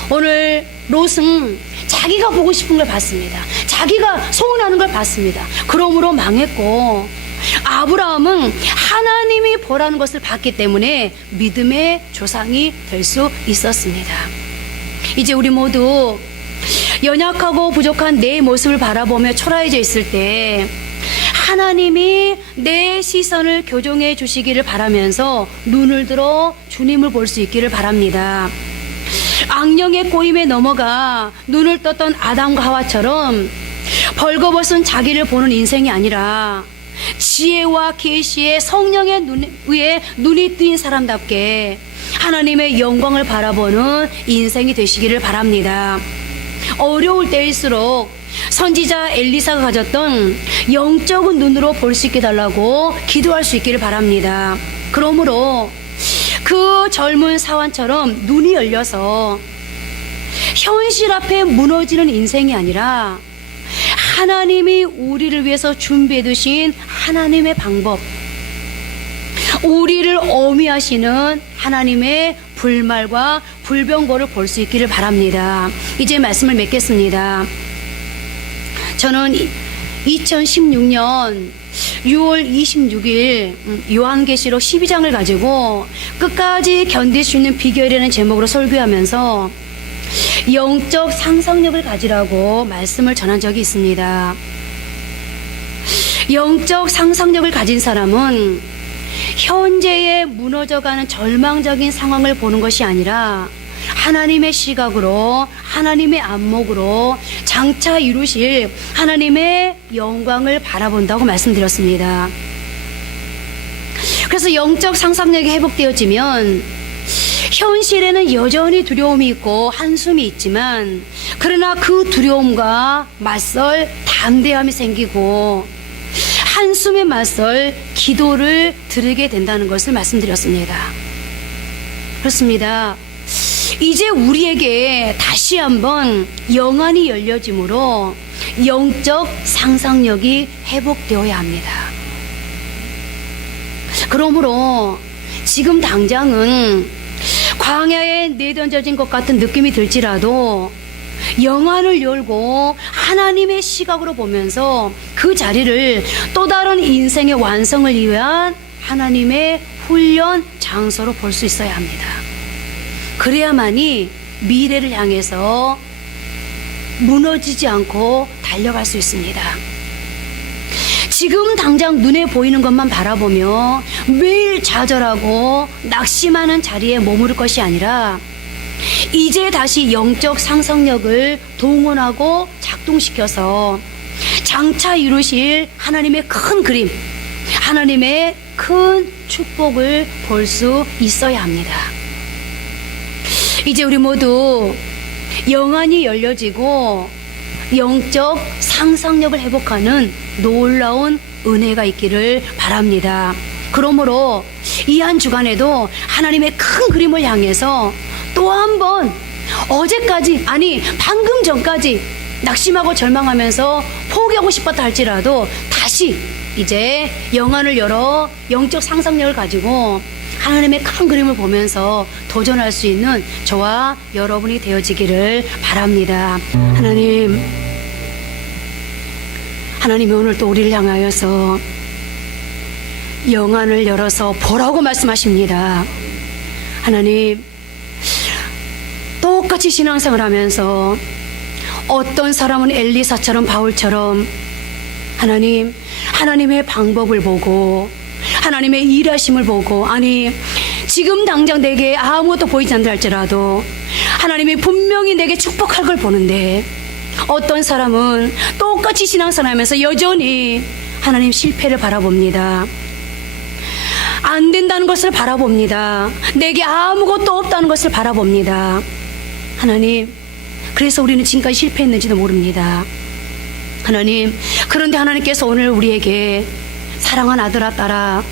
오늘 롯은 자기가 보고 싶은 걸 봤습니다. 자기가 소원하는 걸 봤습니다. 그러므로 망했고, 아브라함은 하나님이 보라는 것을 봤기 때문에 믿음의 조상이 될 수 있었습니다. 이제 우리 모두 연약하고 부족한 내 모습을 바라보며 초라해져 있을 때 하나님이 내 시선을 교정해 주시기를 바라면서 눈을 들어 주님을 볼 수 있기를 바랍니다. 악령의 꼬임에 넘어가 눈을 떴던 아담과 하와처럼 벌거벗은 자기를 보는 인생이 아니라 지혜와 계시의 성령의 위에 눈이 뜨인 사람답게 하나님의 영광을 바라보는 인생이 되시기를 바랍니다. 어려울 때일수록 선지자 엘리사가 가졌던 영적인 눈으로 볼 수 있게 달라고 기도할 수 있기를 바랍니다. 그러므로 그 젊은 사환처럼 눈이 열려서 현실 앞에 무너지는 인생이 아니라 하나님이 우리를 위해서 준비해 두신 하나님의 방법, 우리를 어미하시는 하나님의 불말과 불병거를 볼 수 있기를 바랍니다. 이제 말씀을 맺겠습니다. 저는 2016년 6월 26일 요한계시록 12장을 가지고 끝까지 견딜 수 있는 비결이라는 제목으로 설교하면서 영적 상상력을 가지라고 말씀을 전한 적이 있습니다. 영적 상상력을 가진 사람은 현재에 무너져가는 절망적인 상황을 보는 것이 아니라 하나님의 시각으로, 하나님의 안목으로 장차 이루실 하나님의 영광을 바라본다고 말씀드렸습니다. 그래서 영적 상상력이 회복되어지면 현실에는 여전히 두려움이 있고 한숨이 있지만, 그러나 그 두려움과 맞설 담대함이 생기고 한숨에 맞설 기도를 드리게 된다는 것을 말씀드렸습니다. 그렇습니다. 이제 우리에게 다시 한번 영안이 열려짐으로 영적 상상력이 회복되어야 합니다. 그러므로 지금 당장은 광야에 내던져진 것 같은 느낌이 들지라도 영안을 열고 하나님의 시각으로 보면서 그 자리를 또 다른 인생의 완성을 위한 하나님의 훈련 장소로 볼 수 있어야 합니다. 그래야만이 미래를 향해서 무너지지 않고 달려갈 수 있습니다. 지금 당장 눈에 보이는 것만 바라보며 매일 좌절하고 낙심하는 자리에 머무를 것이 아니라 이제 다시 영적 상상력을 동원하고 작동시켜서 장차 이루실 하나님의 큰 그림, 하나님의 큰 축복을 볼 수 있어야 합니다. 이제 우리 모두 영안이 열려지고 영적 상상력을 회복하는 놀라운 은혜가 있기를 바랍니다. 그러므로 이 한 주간에도 하나님의 큰 그림을 향해서 또 한 번 어제까지, 아니 방금 전까지 낙심하고 절망하면서 포기하고 싶었다 할지라도 다시 이제 영안을 열어 영적 상상력을 가지고 하나님의 큰 그림을 보면서 도전할 수 있는 저와 여러분이 되어지기를 바랍니다. 하나님이 오늘 또 우리를 향하여서 영안을 열어서 보라고 말씀하십니다. 하나님, 똑같이 신앙생활 하면서 어떤 사람은 엘리사처럼 바울처럼 하나님의 방법을 보고 하나님의 일하심을 보고, 아니 지금 당장 내게 아무것도 보이지 않는다 할지라도 하나님이 분명히 내게 축복할 걸 보는데, 어떤 사람은 똑같이 신앙생활 하면서 여전히 하나님 실패를 바라봅니다. 안 된다는 것을 바라봅니다. 내게 아무것도 없다는 것을 바라봅니다. 하나님, 그래서 우리는 지금까지 실패했는지도 모릅니다. 하나님, 그런데 하나님께서 오늘 우리에게 사랑하는 아들아 딸아,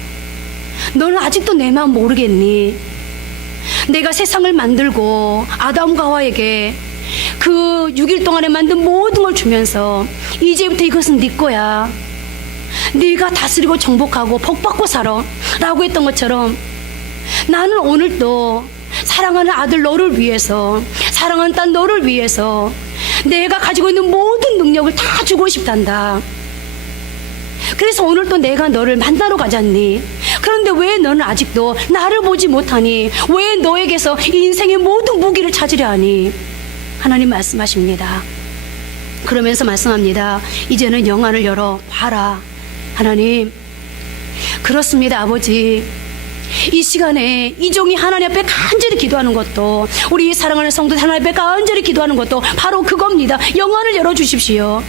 너는 아직도 내 마음 모르겠니? 내가 세상을 만들고 아담과 하와에게 그 6일 동안에 만든 모든 걸 주면서 이제부터 이것은 네 거야, 네가 다스리고 정복하고 복받고 살아 라고 했던 것처럼, 나는 오늘도 사랑하는 아들 너를 위해서, 사랑하는 딸 너를 위해서 내가 가지고 있는 모든 능력을 다 주고 싶단다. 그래서 오늘도 내가 너를 만나러 가잖니. 그런데 왜 너는 아직도 나를 보지 못하니? 왜 너에게서 인생의 모든 무기를 찾으려 하니? 하나님 말씀하십니다. 그러면서 말씀합니다. 이제는 영안을 열어 봐라. 하나님, 그렇습니다. 아버지, 이 시간에 이 종이 하나님 앞에 간절히 기도하는 것도, 우리 사랑하는 성도 하나님 앞에 간절히 기도하는 것도 바로 그겁니다. 영안을 열어주십시오.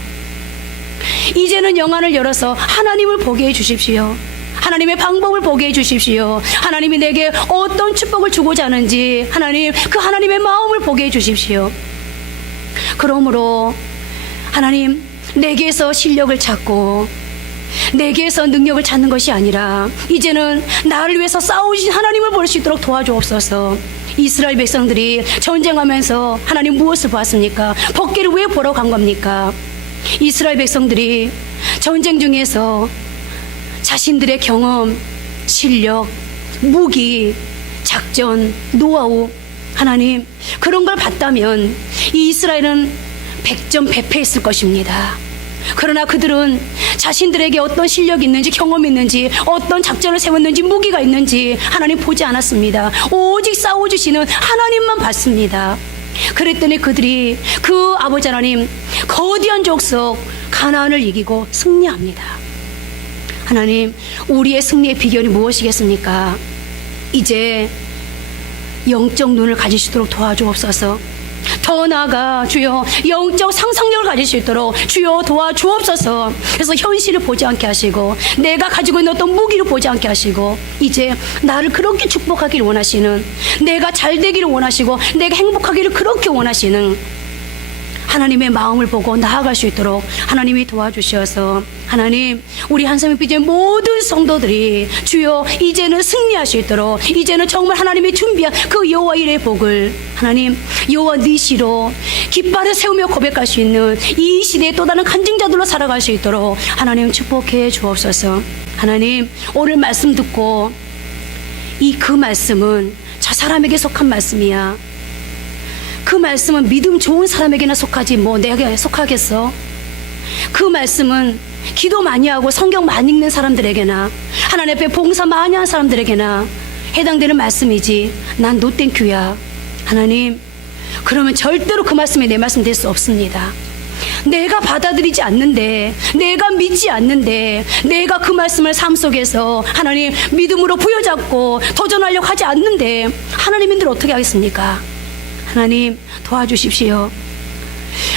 이제는 영안을 열어서 하나님을 보게 해주십시오. 하나님의 방법을 보게 해주십시오. 하나님이 내게 어떤 축복을 주고자 하는지, 하나님, 그 하나님의 마음을 보게 해주십시오. 그러므로 하나님, 내게서 실력을 찾고 내게서 능력을 찾는 것이 아니라 이제는 나를 위해서 싸우신 하나님을 볼 수 있도록 도와주옵소서. 이스라엘 백성들이 전쟁하면서 하나님 무엇을 보았습니까? 번개를 왜 보러 간 겁니까? 이스라엘 백성들이 전쟁 중에서 자신들의 경험, 실력, 무기, 작전, 노하우, 하나님, 그런 걸 봤다면 이 이스라엘은 100점 100패했을 것입니다. 그러나 그들은 자신들에게 어떤 실력이 있는지, 경험이 있는지, 어떤 작전을 세웠는지, 무기가 있는지 하나님 보지 않았습니다. 오직 싸워주시는 하나님만 봤습니다. 그랬더니 그들이 그 아버지 하나님 거대한 족속 가나안을 이기고 승리합니다. 하나님, 우리의 승리의 비결이 무엇이겠습니까? 이제 영적 눈을 가질 수 있도록 도와주옵소서. 더 나아가 주여 영적 상상력을 가질 수 있도록 주여 도와주옵소서. 그래서 현실을 보지 않게 하시고 내가 가지고 있는 어떤 무기를 보지 않게 하시고, 이제 나를 그렇게 축복하기를 원하시는, 내가 잘 되기를 원하시고 내가 행복하기를 그렇게 원하시는 하나님의 마음을 보고 나아갈 수 있도록 하나님이 도와주셔서 하나님 우리 한샘의 비전 모든 성도들이 주여 이제는 승리할 수 있도록 이제는 정말 하나님이 준비한 그 여호와 일의 복을 하나님 여호와 니시로 깃발을 세우며 고백할 수 있는 이 시대의 또 다른 간증자들로 살아갈 수 있도록 하나님 축복해 주옵소서. 하나님 오늘 말씀 듣고 그 말씀은 저 사람에게 속한 말씀이야. 그 말씀은 믿음 좋은 사람에게나 속하지 뭐 내가 속하겠어? 그 말씀은 기도 많이 하고 성경 많이 읽는 사람들에게나 하나님 앞에 봉사 많이 한 사람들에게나 해당되는 말씀이지 난 노땡큐야. 하나님 그러면 절대로 그 말씀이 내 말씀 될 수 없습니다. 내가 받아들이지 않는데 내가 믿지 않는데 내가 그 말씀을 삶 속에서 하나님 믿음으로 부여잡고 도전하려고 하지 않는데 하나님인들 어떻게 하겠습니까? 하나님 도와주십시오.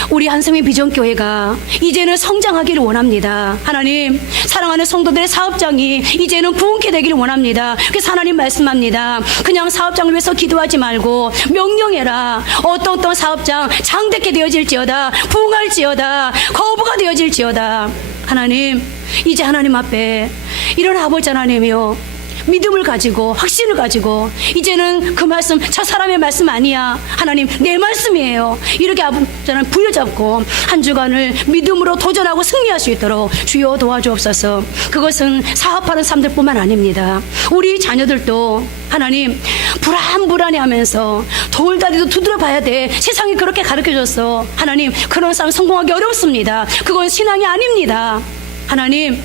우리 한샘의 비전교회가 이제는 성장하기를 원합니다. 하나님 사랑하는 성도들의 사업장이 이제는 부흥케 되기를 원합니다. 그래서 하나님 말씀합니다. 그냥 사업장을 위해서 기도하지 말고 명령해라. 어떤 사업장 장대케 되어질지어다 부흥할지어다 거부가 되어질지어다. 하나님 이제 하나님 앞에 이런 아버지 하나님이요 믿음을 가지고 확신을 가지고 이제는 그 말씀 저 사람의 말씀 아니야. 하나님 내 말씀이에요. 이렇게 저는 부여잡고 한 주간을 믿음으로 도전하고 승리할 수 있도록 주여 도와주옵소서. 그것은 사업하는 사람들뿐만 아닙니다. 우리 자녀들도 하나님 불안해하면서 돌다리도 두드려 봐야 돼. 세상이 그렇게 가르쳐줬어. 하나님 그런 사람 성공하기 어렵습니다. 그건 신앙이 아닙니다. 하나님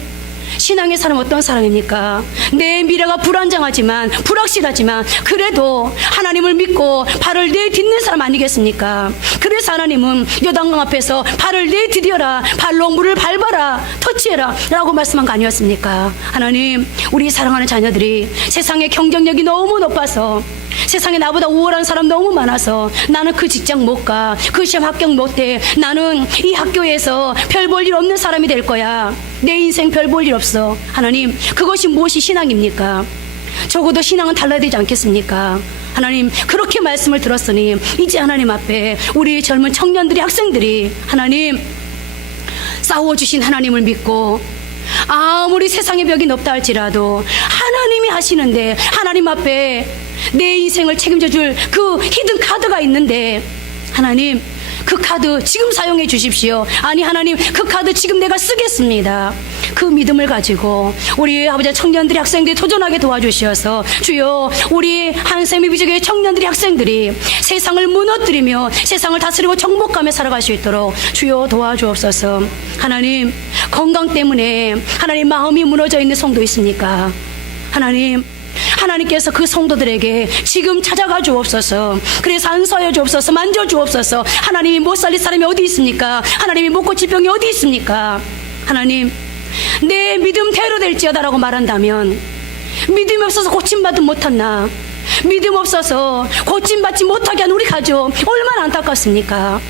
신앙의 사람 어떤 사람입니까? 내 미래가 불안정하지만 불확실하지만 그래도 하나님을 믿고 발을 내딛는 사람 아니겠습니까? 그래서 하나님은 요단강 앞에서 발을 내디뎌라 발로 물을 밟아라 터치해라 라고 말씀한 거 아니었습니까? 하나님 우리 사랑하는 자녀들이 세상의 경쟁력이 너무 높아서 세상에 나보다 우월한 사람 너무 많아서 나는 그 직장 못 가, 그 시험 합격 못해, 나는 이 학교에서 별 볼 일 없는 사람이 될 거야, 내 인생 별 볼 일 없어. 하나님 그것이 무엇이 신앙입니까? 적어도 신앙은 달라야 되지 않겠습니까? 하나님 그렇게 말씀을 들었으니 이제 하나님 앞에 우리 젊은 청년들이 학생들이 하나님 싸워주신 하나님을 믿고 아무리 세상의 벽이 높다 할지라도 하나님이 하시는데 하나님 앞에 내 인생을 책임져 줄 그 히든 카드가 있는데 하나님 그 카드 지금 사용해 주십시오. 아니 하나님 그 카드 지금 내가 쓰겠습니다. 그 믿음을 가지고 우리 아버지 청년들이 학생들이 도전하게 도와주셔서 주여 우리 한샘의 비전교회 청년들이 학생들이 세상을 무너뜨리며 세상을 다스리고 정복하며 살아갈 수 있도록 주여 도와주옵소서. 하나님 건강 때문에 하나님 마음이 무너져 있는 성도 있습니까? 하나님께서 그 성도들에게 지금 찾아가 주옵소서. 그래서 안수하여 주옵소서. 만져 주옵소서. 하나님이 못 살릴 사람이 어디 있습니까? 하나님이 못 고칠 병이 어디 있습니까? 하나님 내 믿음대로 될지어다라고 말한다면 믿음이 없어서 고침받지 못한나, 믿음 없어서 고침받지 못하게 한 우리 가족 얼마나 안타깝습니까?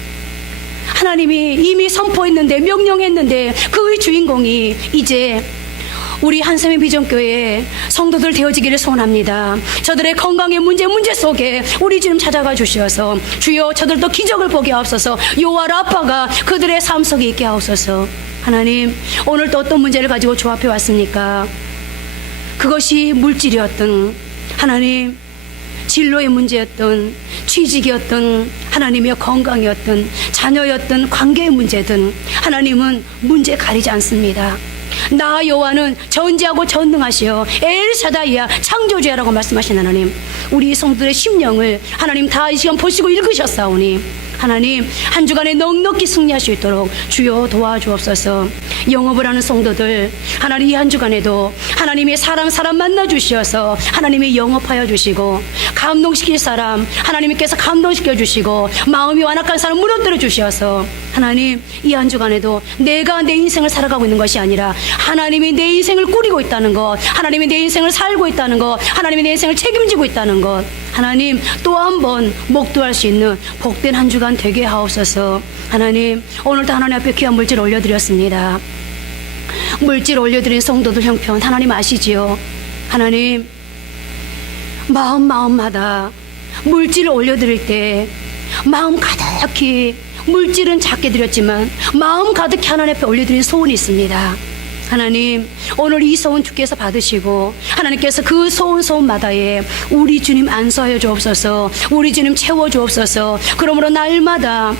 하나님이 이미 선포했는데 명령했는데 그 주인공이 이제 우리 한샘의 비전교회 성도들 되어지기를 소원합니다. 저들의 건강의 문제 속에 우리 주님 찾아가 주시어서 주여 저들도 기적을 보게 하옵소서. 여호와 라파가 그들의 삶 속에 있게 하옵소서. 하나님 오늘 또 어떤 문제를 가지고 조합해 왔습니까? 그것이 물질이었던 하나님 진로의 문제였던 취직이었던 하나님의 건강이었던 자녀였던 관계의 문제든 하나님은 문제 가리지 않습니다. 나 여호와는 전지하고 전능하시오 엘샤다이야 창조주야라고 말씀하신 하나님, 우리 성도들의 심령을 하나님 다 이 시간 보시고 읽으셨사오니 하나님 한 주간에 넉넉히 승리할 수 있도록 주여 도와주옵소서. 영업을 하는 성도들 하나님 이 한 주간에도 하나님의 사람 만나 주시어서 하나님이 영업하여 주시고 감동시킬 사람 하나님께서 감동시켜 주시고 마음이 완악한 사람 무너뜨려 주시어서 하나님 이 한 주간에도 내가 내 인생을 살아가고 있는 것이 아니라 하나님이 내 인생을 꾸리고 있다는 것, 하나님이 내 인생을 살고 있다는 것, 하나님이 내 인생을 책임지고 있다는 것 하나님 또 한 번 목도할 수 있는 복된 한 주간 되게 하옵소서. 하나님 오늘도 하나님 앞에 귀한 물질 올려드렸습니다. 물질 올려드린 성도들 형편 하나님 아시지요? 하나님 마음마다 물질을 올려드릴 때 마음 가득히 물질은 작게 드렸지만 마음 가득히 하나님 앞에 올려드린 소원이 있습니다. 하나님, 오늘 이 소원 주께서 받으시고 하나님께서 그 소원마다에 우리 주님 안수하여 주옵소서, 우리 주님 채워 주옵소서. 그러므로 날마다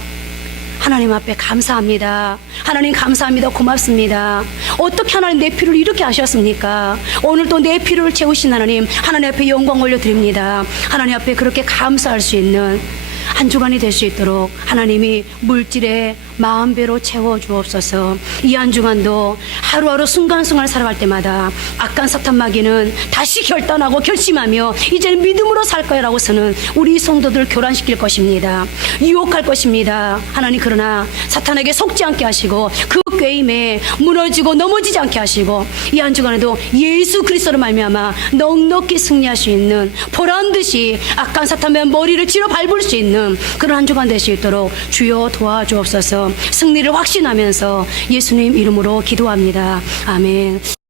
하나님 앞에 감사합니다. 하나님 감사합니다. 고맙습니다. 어떻게 하나님 내 필요를 이렇게 하셨습니까? 오늘 또 내 필요를 채우신 하나님 앞에 영광 올려드립니다. 하나님 앞에 그렇게 감사할 수 있는 한 주간이 될 수 있도록 하나님이 물질에 마음배로 채워 주옵소서. 이 한 주간도 하루하루 순간순간 살아갈 때마다 악한 사탄 마귀는 다시 결단하고 결심하며 이제는 믿음으로 살 거야라고서는 우리 성도들을 교란시킬 것입니다. 유혹할 것입니다. 하나님, 그러나 사탄에게 속지 않게 하시고 그 꾀임에 무너지고 넘어지지 않게 하시고 이 한 주간에도 예수 그리스도로 말미암아 넉넉히 승리할 수 있는 보란듯이 악한 사탄의 머리를 찌러 밟을 수 있는 그런 한 주간 될 수 있도록 주여 도와주옵소서. 승리를 확신하면서 예수님 이름으로 기도합니다. 아멘.